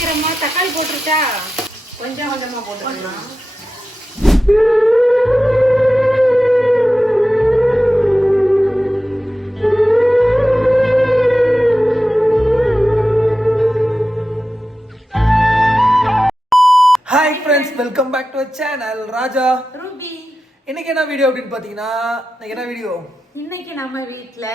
பண்ணிடுறோமா? தக்காளி போட்டுருச்சா? கொஞ்சம் கொஞ்சமா போட்டுக்கலாம். Hi friends, welcome back to channel Raja Ruby. இன்னைக்கு என்ன வீடியோ அப்படின்னு பார்த்தீங்கன்னா, இன்னைக்கு நம்ம வீட்டுல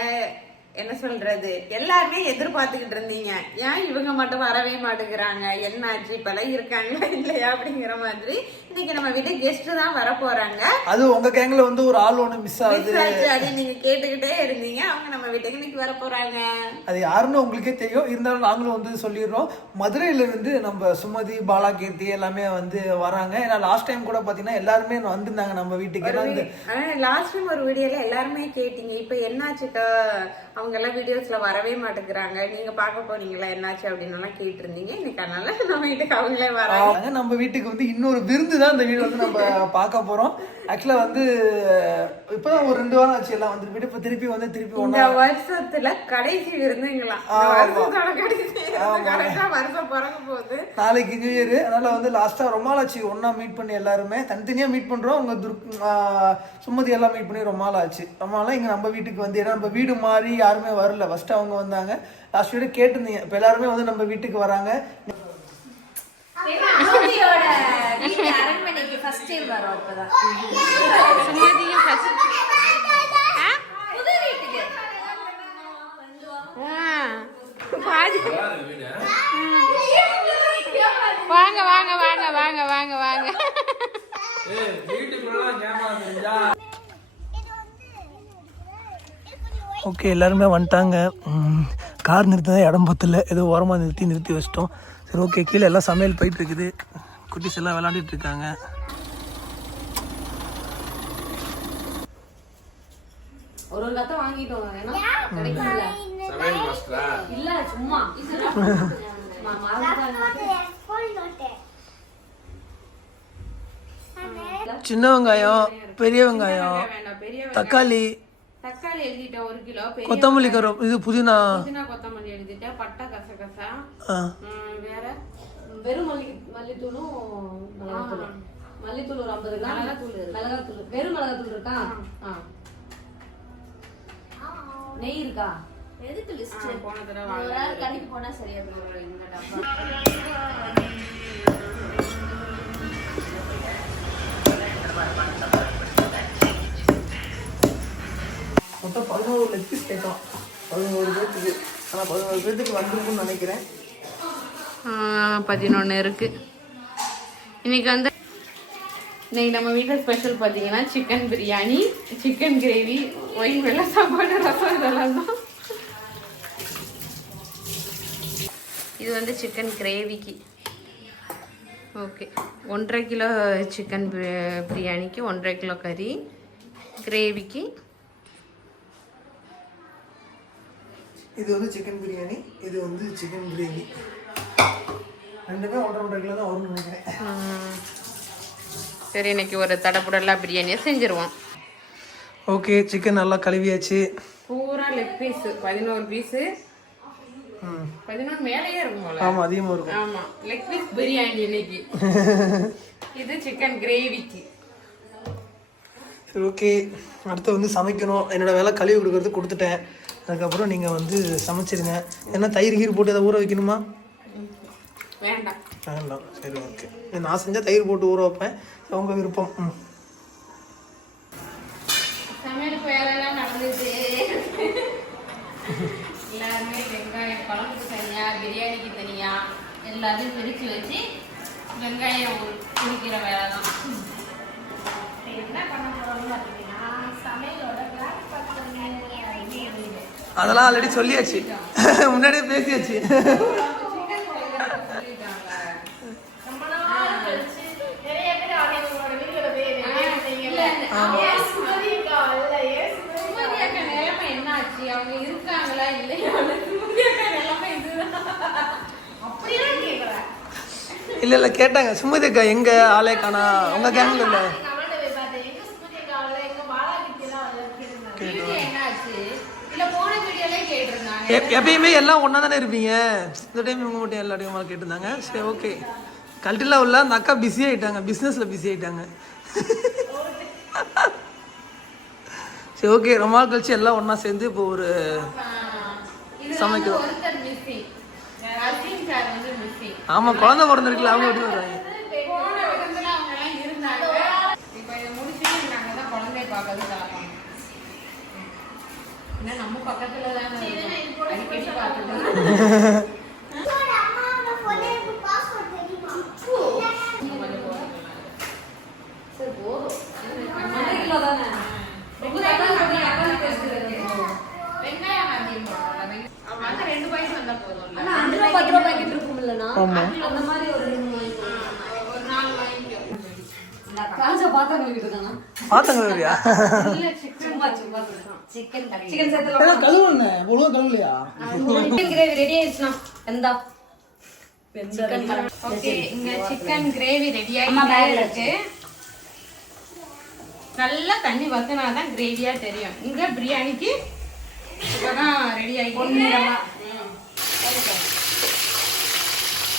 என்ன சொல்றது, எல்லாருமே எதிர்பார்த்துக்கிட்டு இருந்தீங்க, ஏன் இவங்க மட்டும் வரவே மாட்டேங்கிறாங்க, என்னாச்சு, இப்பெல்லாம் இருக்காங்களா இல்லையா அப்படிங்கிற மாதிரி. இன்னைக்கு நம்ம வீட்டு கெஸ்ட் தான் வர போறாங்க. அது உங்க கேங்ல வந்து ஒரு ஆள் ஒண்ணு மிஸ் ஆகுது, அது நீங்க கேட்டுக்கிட்டே இருந்தீங்க. அவங்க நம்ம வீட்டுக்கு இன்னைக்கு வர போறாங்க. அது யாருன்னு உங்களுக்கே தெரியும், இருந்தாலும் நாங்களும் வந்து சொல்லிடுறோம். மதுரையில இருந்து நம்ம சுமதி, பாலா, கீர்த்தி எல்லாமே வந்து வராங்க. ஏன்னா லாஸ்ட் டைம் கூட பாத்தீங்கன்னா எல்லாருமே வந்திருந்தாங்க நம்ம வீட்டுக்கு. லாஸ்ட் டைம் ஒரு வீடியோல எல்லாருமே கேட்டீங்க, இப்ப என்னாச்சுக்கா அவங்க எல்லாம் வீடியோஸ்ல வரவே மாட்டேங்கிறாங்க, நீங்க பார்க்க போறீங்களா என்னாச்சு அப்படின்னு எல்லாம் கேட்டிருந்தீங்க. இன்னைக்கு அதனால நம்ம வீட்டுக்கு அவங்களே வராங்க. நம்ம வீட்டுக்கு வந்து இன்னொரு விருந்து தான் இந்த வீடு வந்து நம்ம பார்க்க போறோம். ஆக்சுவலா வந்து இப்பதான் ஒரு 2 வாரம் ஆச்சு எல்லாம் வந்து வீடு. இப்ப திருப்பி இந்த வருஷத்துல கடைசி விருந்துங்களா, வருஷம் பிறக்க போகுது. நாளைக்கு நியூ இயர், அதனால வந்து லாஸ்டா ரொம்ப நாள் ஆச்சு ஒன்னா மீட் பண்ணி, எல்லாருமே தனித்தனியா மீட் பண்றோம். உங்க சுமதி எல்லாம் மீட் பண்ணி ரொம்ப நாள் ஆச்சு. ரொம்ப நாளா இங்க நம்ம வீட்டுக்கு வந்து, ஏன்னா நம்ம வீடு மாறி யாருமே வரல. ஃபர்ஸ்ட் அவங்க வந்தாங்க, லாஸ்ட் வீடு கேட்டிருந்தீங்க. இப்ப எல்லாருமே வந்து நம்ம வீட்டுக்கு வராங்க. அரண்மனைக்கு ஃபர்ஸ்ட் டைம் வரோம். அப்பதான் சுமதியும் ஃபர்ஸ்ட் புது வீட்டுக்கு வாங்க வாங்க வாங்க வாங்க வாங்க வாங்க. ஓகே, எல்லாருமே வந்துட்டாங்க. கார் நிறுத்த இடம் பத்தல, ஏதோ ஓரமாக நிறுத்தி வச்சிட்டோம். சரி, ஓகே. கீழே எல்லாம் சமையல் போயிட்டு இருக்குது, குட்டிஸ் எல்லாம் விளையாண்டுட்டு இருக்காங்க. ஒரு கத்தை வாங்கிட்டோம், இல்ல சும்மா சின்ன வெங்காயம், பெரிய வெங்காயம், தக்காளி எழுதிட்டேன் 1 கிலோ. கொத்தமல்லி, கருவேப்பிலை, இது புதினா, கொத்தமல்லி எழுதிட்டேன். பட்டை, கசகசா, வேற வெறும் மல்லித்தூளும் மல்லித்தூள் ஒரு 50 கிராம், மிளகாத்தூள், வெறும் மிளகாத்தூள் இருக்கா, நெய் இருக்கா, எதுக்கு லிஸ்ட் போன தடவை ஒரு நாள் கடைக்கு போனா சரியா போயிடும். இந்த டப்பா மொத்தம் 11 லெக் பீஸ் கேட்டோம். 11 பேர்த்துக்கு. ஆனால் 11 பேர்த்துக்கு வந்துருக்குன்னு நினைக்கிறேன். 11 இருக்கு. இன்னைக்கு வந்து நம்ம வீட்டில் ஸ்பெஷல் பார்த்தீங்கன்னா chicken biryani, chicken gravy, wine வெள்ளை சாப்பாடு, ரசம், இதெல்லாம் தான். இது வந்து சிக்கன் கிரேவிக்கு. ஓகே, 1.5 கிலோ சிக்கன் பிரியாணிக்கு 1.5 கிலோ கறி, கிரேவிக்கு. இது வந்து சிக்கன் பிரியாணி, இது வந்து சிக்கன் கிரேவி. ரெண்டுமே 1.5 கிலோ தான் வரும்னு நினைக்கிறேன். சரி, இன்னைக்கு ஒரு தடப்புடலாம் பிரியாணியை செஞ்சுருவோம். ஓகே, சிக்கன் நல்லா கழுவியாச்சு. பூரா லெக் பீஸ் 11 பீஸு. 11 மேலேயே இருக்கும் போல. ஆமாம், அதிகமாக இருக்கும். ஆமாம், லெக் பீஸ் பிரியாணி இன்னைக்கு. இது சிக்கன் கிரேவிக்கு. சரி, ஓகே. அடுத்து வந்து சமைக்கணும். என்னோட வேலை கழுவி கொடுத்துட்டேன். அதுக்கப்புறம் நீங்கள் வந்து சமைச்சிருங்க. ஏன்னா தயிர் கீர் போட்டு அதை ஊற வைக்கணுமா? வேண்டாம். சரி, ஓகே. நான் செஞ்சால் தயிர் போட்டு ஊற வைப்பேன், உங்கள் விருப்பம். சமையலுக்கு வேலையெல்லாம் நடந்துச்சு. எல்லாருமே வெங்காயம் குழம்புக்கு தனியா, பிரியாணிக்கு தனியா எல்லாத்தையும் பிரித்து வச்சு வெங்காயம் குடிக்கிற வேலை தான். என்ன பண்ண போகிறோம்னு பார்த்தீங்கன்னா, சமையலோட அதெல்லாம் ஆல்ரெடி சொல்லியாச்சு, முன்னாடியே பேசியாச்சு. அவங்க இருக்காங்களா இல்லையா, இல்ல கேட்டாங்க, சுமதி அக்கா எங்க, ஆளே காணா, உங்க கேங்ல இல்ல. போன வீடியோல கேட்டிருந்தாங்க எப்பயுமே எல்லாம் ஒன்றா தானே இருப்பீங்க, இந்த டைம் இவங்க மட்டும் எல்லாரையும் கேட்டிருந்தாங்க. சரி ஓகே, கல்ட்டில் உள்ள அந்த அக்கா பிஸி ஆகிட்டாங்க, பிஸ்னஸில் பிஸி ஆகிட்டாங்க. சரி ஓகே, ரொம்ப நாள் கழிச்சு எல்லாம் ஒன்றா சேர்ந்து இப்போ ஒரு சமைக்கிறோம். ஆமாம், குழந்தை பிறந்திருக்குல்ல, அவங்க எப்படி வருவாங்க? நம்ம பக்கத்துல தானே அடிக்கடி பார்த்துட்டு பாத்தங்கல்லையா? கழுவுங்க, ஒழுங்கா கழுவலையா? ஓகே, இங்க சிக்கன் கிரேவி ரெடி ஆயிருக்கு. நல்லா தண்ணி வத்தினாதான் கிரேவியா தெரியும். இங்க பிரியாணிக்கு இப்பதான் ரெடி ஆகி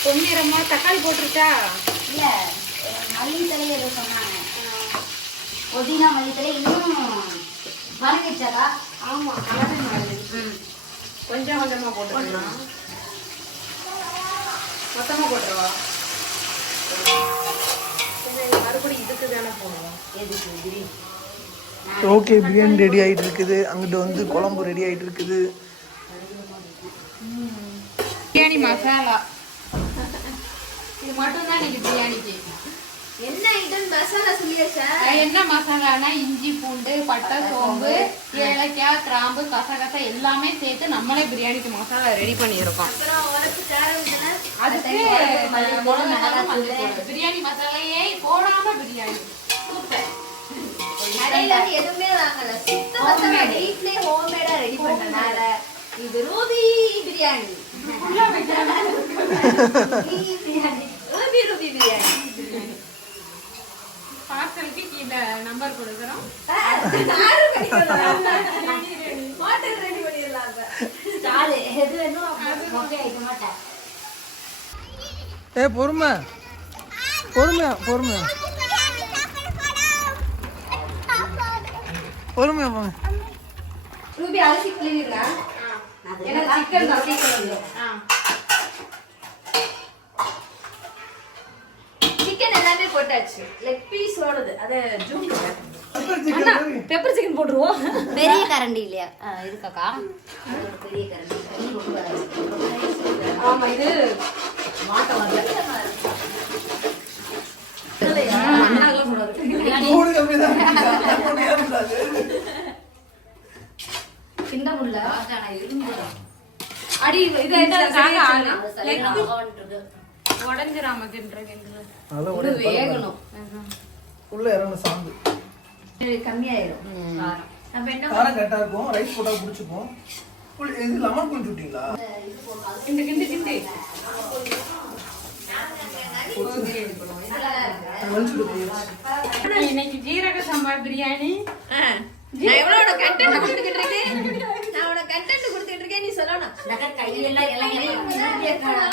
பொன்னிறமா தக்காளி போட்டிருக்கா? இல்ல, மல்லித்தலை ஏதோ சொன்னாங்க, புதினா மல்லித்தலை இன்னும் வணங்கிச்சாக்கா? ஆமா, கொஞ்சம் கொஞ்சமா போட்டுக்கலாம். மொத்தமா போட்டுருவா? மறுபடியும் இதுக்கு தானே போடுவோம். எதுக்கு கிரீன்? ஓகே, பிரியாணி ரெடி ஆகிட்டு இருக்குது. அங்கிட்டு வந்து குழம்பு ரெடி ஆகிட்டு இருக்குது. பிரியாணி மசாலா இது மட்டும் தான் இன்னைக்கு பிரியாணிக்கு. என்ன ஐட்டம் மசாலா சொல்லியாச்சா? என்ன மசாலானா இஞ்சி பூண்டு பட்டை சோம்பு ஏலக்காய் கிராம்பு கசகசா எல்லாமே சேர்த்து நம்மளே பிரியாணிக்கு மசாலா ரெடி பண்ணியிருக்கோம். அதுக்கு பிரியாணி மசாலையே போடாம பிரியாணி சூப்பர். எதுவுமே வாங்கல, வீட்லயே ஹோம்மேடா ரெடி பண்ணனால இது ரூபி பிரியாணி. ரூபி பிரியாணி. பார்சலுக்கு கீழே நம்பர் கொடுக்குறோம். பொறுமை பொறுமையா பொறுமையா பொறுமையா போங்க. ரூபி அரிசி கிளீனா? சிக்கன் சிக்கன் எல்லாமே போட்டாச்சு. லெக் பீஸ் ஓடுது, அது ஜூம் பெப்பர் சிக்கன் போட்டுருவோம். பெரிய கரண்டி இல்லையா? இருக்காக்கா, பெரிய கரண்டி. ஆமா, இது மாட்ட வரல. அடி இது வேகணும், உள்ள இறங்கணும். சாந்து கம்மியாயிரும். காரம் கரெக்டா இருக்கும். ரைஸ் போட்டா பிடிச்சிக்கும். இது லெமன் புளிஞ்சு விட்டீங்களா? இன்னைக்கு ஜீரக சம்பா பிரியாணி.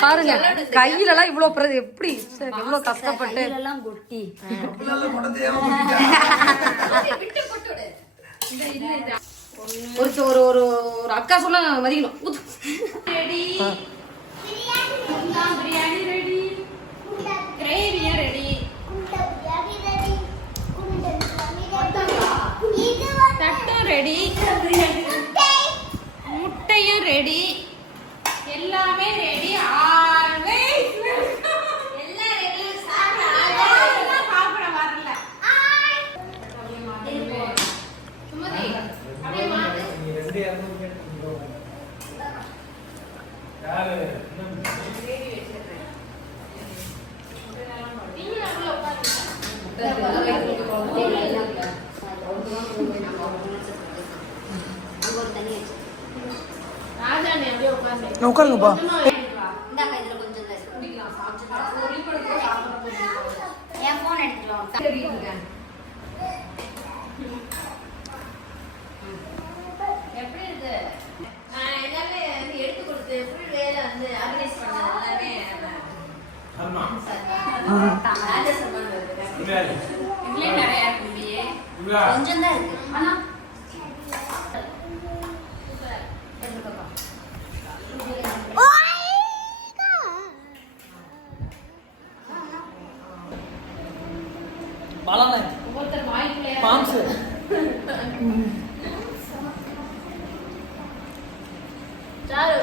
பாருங்க, கையில எல்லாம் இவ்வளவு எப்படி எவ்வளவு கஷ்டப்பட்டு எல்லாம் கொட்டி ஒரு ஒரு ஒரு அக்கா சொன்னா மதிக்கணும். பிரியாணி ரெடி, கிரேவியா ரெடி, தட்டும் ரெடி, முட்டையும் ரெடி, எல்லாமே ரெடி. சாப்பிட வரல. சுமதி அப்படியே மாத்து. உட்காருங்கப்பா. என் போன் எடுத்துக்கலாம். எப்படி இருக்கு? எல்லாமே இதுலயே நிறைய இருக்கு. கொஞ்சம் தான் இருக்கு. ஆனா ஒவ்வொருத்தர் வாய்க்குள்ளே சாரு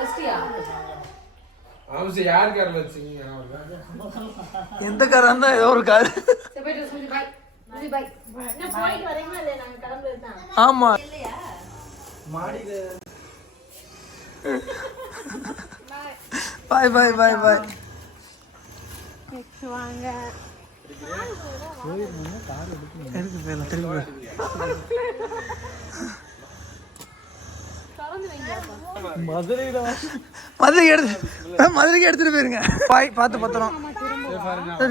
ரெஸ்டியா யார் கார்ல வச்சீங்க? எந்த காரா இருந்தா ஏதோ ஒரு கார். ஆமா பாய் பாய் பாய் பாய். மதுரைக்கு எடுத்துட்டு போயிருங்க. பாய் பார்த்து பத்திரம்.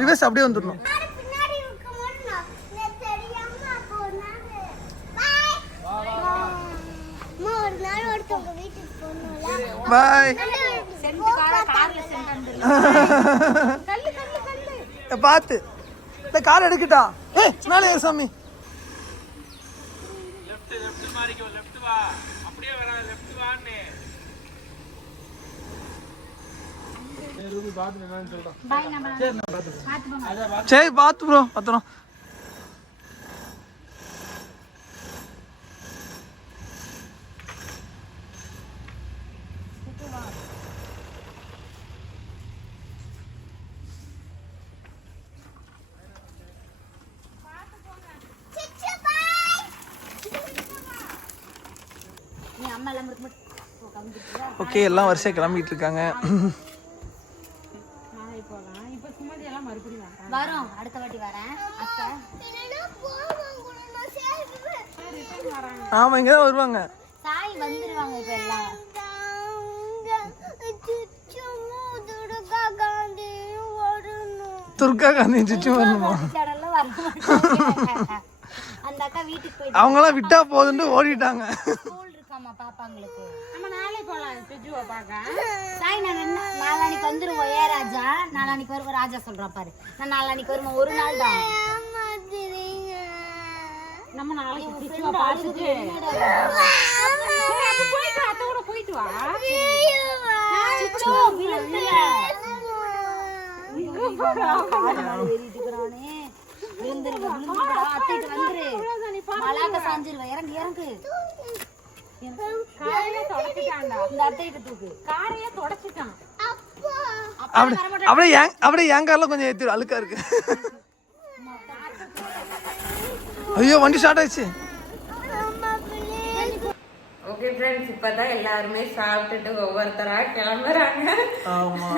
ரிவர்ஸ் அப்படியே வந்துடணும். பாய் பார்த்து இந்த கார் எடுக்கட்டா? நாளே சாமி சரி பார்த்து ப்ரோ பத்திரம். ஓகே எல்லாம் வரிசையா கிளம்பிட்டு இருக்காங்க. வரோம் அடுத்த வாட்டி வரேன். ஆமா இங்க தான் வருவாங்க. சாய் வந்துருவாங்க இப்ப எல்லாம். துர்கா காந்தி சுற்றி வரணுமா? அந்த அக்கா வீட்டுக்கு போய் அவங்களாம் விட்டா போதுன்னு ஓடிட்டாங்க. ஸ்கூல் இருக்காமா பாப்பாங்களுக்கு. நம்ம நாளை போலாம் சுஜுவ பாக்க. சாய் நான் நாளானிக்கு வந்துருவோம். ஏ ராஜா நாளானிக்கு வருவோம். ராஜா சொல்றான் பாரு. நான் நாளானிக்கு வருவோம். ஒரு நாள் தான். நம்ம நாளைக்கு சுஜுவ பாத்துட்டு அப்ப போயிட்டு அத்தோட போயிட்டு வா. சுஜு விழுந்துல அத்தைட்டு வந்துரு. மலாக்க சாஞ்சிருவ. இறங்கு இறங்கு. அப்படியே என் கார்ல கொஞ்சம் ஏத்தி அழுக்கா இருக்கு. ஐயோ வண்டி ஸ்டார்ட் ஆயிடுச்சு. ஓகே ஃப்ரெண்ட்ஸ், இப்பதான் எல்லாருமே சாப்பிட்டுட்டு ஒவ்வொருத்தரா கிளம்புறாங்க. ஆமா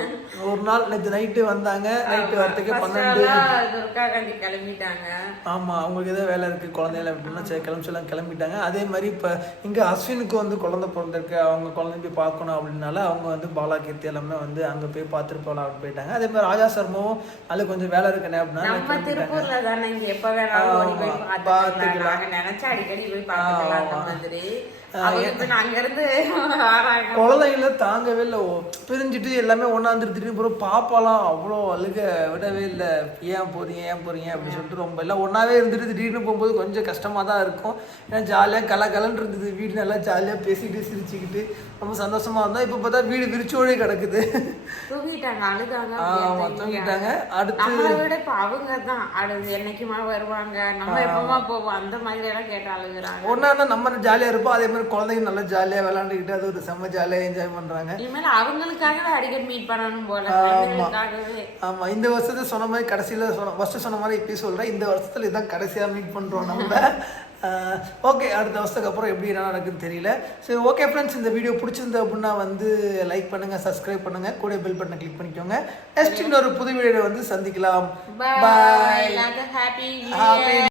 ஒரு நாள் நேற்று நைட்டு வந்தாங்க. நைட்டு வரதுக்கு 12. துர்கா காந்தி கிளம்பிட்டாங்க. ஆமா அவங்களுக்கு ஏதோ வேலை இருக்கு குழந்தைகள் அப்படின்னா கிளம்பிச்செல்லாம் கிளம்பிட்டாங்க. அதே மாதிரி இப்போ இங்க அஸ்வினுக்கு வந்து குழந்தை பிறந்திருக்கு. அவங்க குழந்தை போய் பார்க்கணும் அப்படின்னால அவங்க வந்து பாலா கீர்த்தி எல்லாமே வந்து அங்க போய் பார்த்துட்டு போகலாம் அப்படின்னு போயிட்டாங்க. அதே மாதிரி ராஜா சர்மாவும் அதுல கொஞ்சம் வேலை இருக்குண்ணே அப்படின்னா நம்ம திருப்பூர்ல தானே, இங்க எப்ப வேணாலும் ஓடி போய் பார்த்துக்கலாம். நினைச்சா அடிக்கடி போய் பார்த்துக்கலாம். மாதிரி குழந்தைங்கள தாங்கவே இல்லை. பிரிஞ்சுட்டு எல்லாமே ஒன்னாந்து திடீர்னு பாப்பாலாம் அவ்வளோ அழுக விடவே இல்லை. ஏன் போறீங்க அப்படின்னு சொல்லிட்டு ரொம்ப எல்லாம் ஒன்னாவே இருந்துட்டு திடீர்னு போகும்போது கொஞ்சம் கஷ்டமா தான் இருக்கும். ஏன்னா ஜாலியாக கலகலன்னு இருந்தது. வீடு நல்லா ஜாலியாக பேசிக்கிட்டு சிரிச்சுக்கிட்டு ரொம்ப சந்தோஷமா இருந்தோம். இப்போ பார்த்தா வீடு விரிச்சோடே கிடக்குது. தூங்கிட்டாங்க, அழுதாங்க. ஆமா தூங்கிட்டாங்க. அடுத்து விட இப்ப அவங்க தான் அடுத்து என்னைக்குமா வருவாங்க, நம்ம எப்பமா போவோம் அந்த மாதிரி எல்லாம் கேட்டு அழுகுறாங்க. ஒன்னா நம்ம ஜாலியா இருப்போம். அதே மாதிரி குழந்தைங்க நல்லா ஜாலியா விளையாண்டுக்கிட்டு அது ஒரு செம்ம ஜாலியா என்ஜாய் பண்றாங்க. இனிமேல் அவங்களுக்காகவே அடிக்கடி மீட் பண்ணணும் போல. ஆமா இந்த வருஷத்துல சொன்ன மாதிரி கடைசியில ஃபர்ஸ்ட் சொன்ன மாதிரி இப்படி சொல்றேன். இந்த வருஷத்துல இதான் கடைசியா மீட் பண்றோம் நம்ம. ஓகே அடுத்த வருஷத்துக்கு அப்புறம் எப்படி என்ன நடக்குன்னு தெரியல. சரி ஓகே ஃப்ரெண்ட்ஸ், இந்த வீடியோ பிடிச்சிருந்து அப்படின்னா வந்து லைக் பண்ணுங்க, சப்ஸ்கிரைப் பண்ணுங்க, கூட பெல் பட்டனை கிளிக் பண்ணிக்கோங்க. நெக்ஸ்ட் இன்னொரு புது வீடியோல வந்து சந்திக்கலாம். பாய். ஹாப்பி